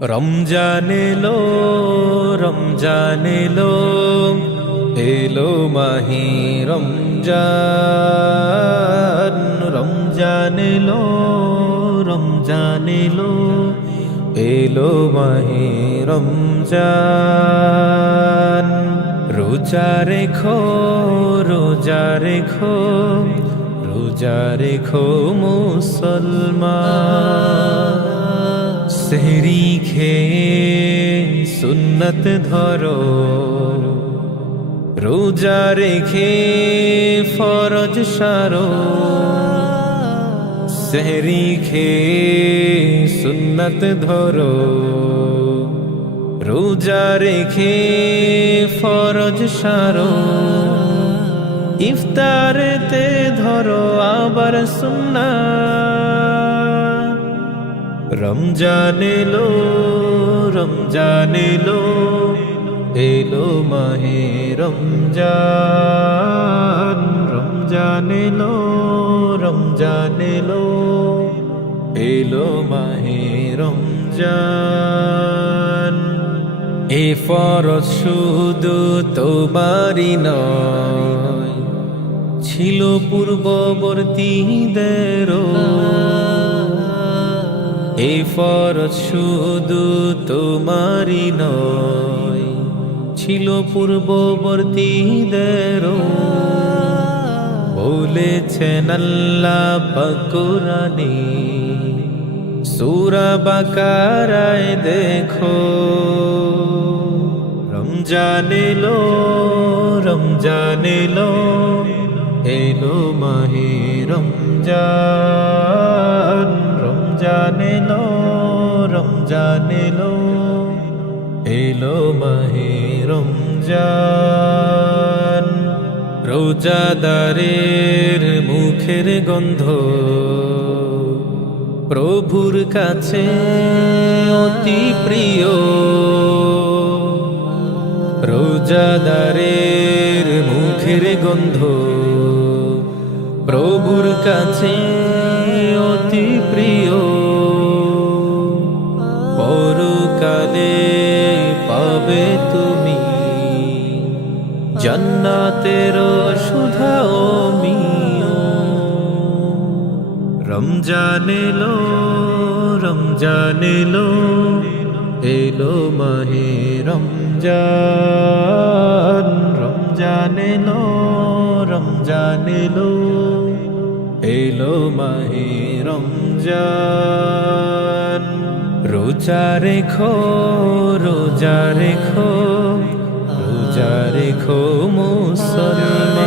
রমজান এলো, রমজান এলো, এলো মাহি রমজান। রমজান এলো, রমজান এলো, এলো মাহি রমজান। রোজা রেখো, রোজা রেখো, রোজা রেখো মুসলমান। সেহরি খেয়ে সুন্নত ধরো, রোজা রেখে ফরজ সারো। সেহরি খেয়ে সুন্নত ধরো, রোজা রেখে ফরজ সারো। ইফতারেতে ধরো আবার সুন্নাত। রমজান এলো, রমজান এলো, এলো মাহে রমজান। রমজান এলো, রমজান এলো, এলো মাহে রমজান। এ ফরজ শুধু তোমারই নয়, ছিল পূর্ববর্তীদেরও। এ ফরজ শুধু তোমারই নয়, ছিল পূর্ববর্তীদেরও। বলেছেন আল্লাহ পাক কুরআনে, সূরা বাকারায় দেখো। রমজান এলো, রমজান এলো, এলো মাহে রমজান। রমজান এলো, রমজান এলো, এলো মাহে রমজান। রোজাদারের মুখের গন্ধ প্রভুর কাছে অতি প্রিয়। রোজাদারের মুখের গন্ধ প্রভুর কাছে অতি প্রিয়। পরকালে পাবে তুমি জান্নাতের সুধা ও মিও। রমজান এলো, রমজান এলো, এলো মাহে রমজান। রমজান এলো, রমজান এলো, এলো মাহে রমজান। রোজা রেখো, রোজা রেখো, রোজা রেখো মুসলমান।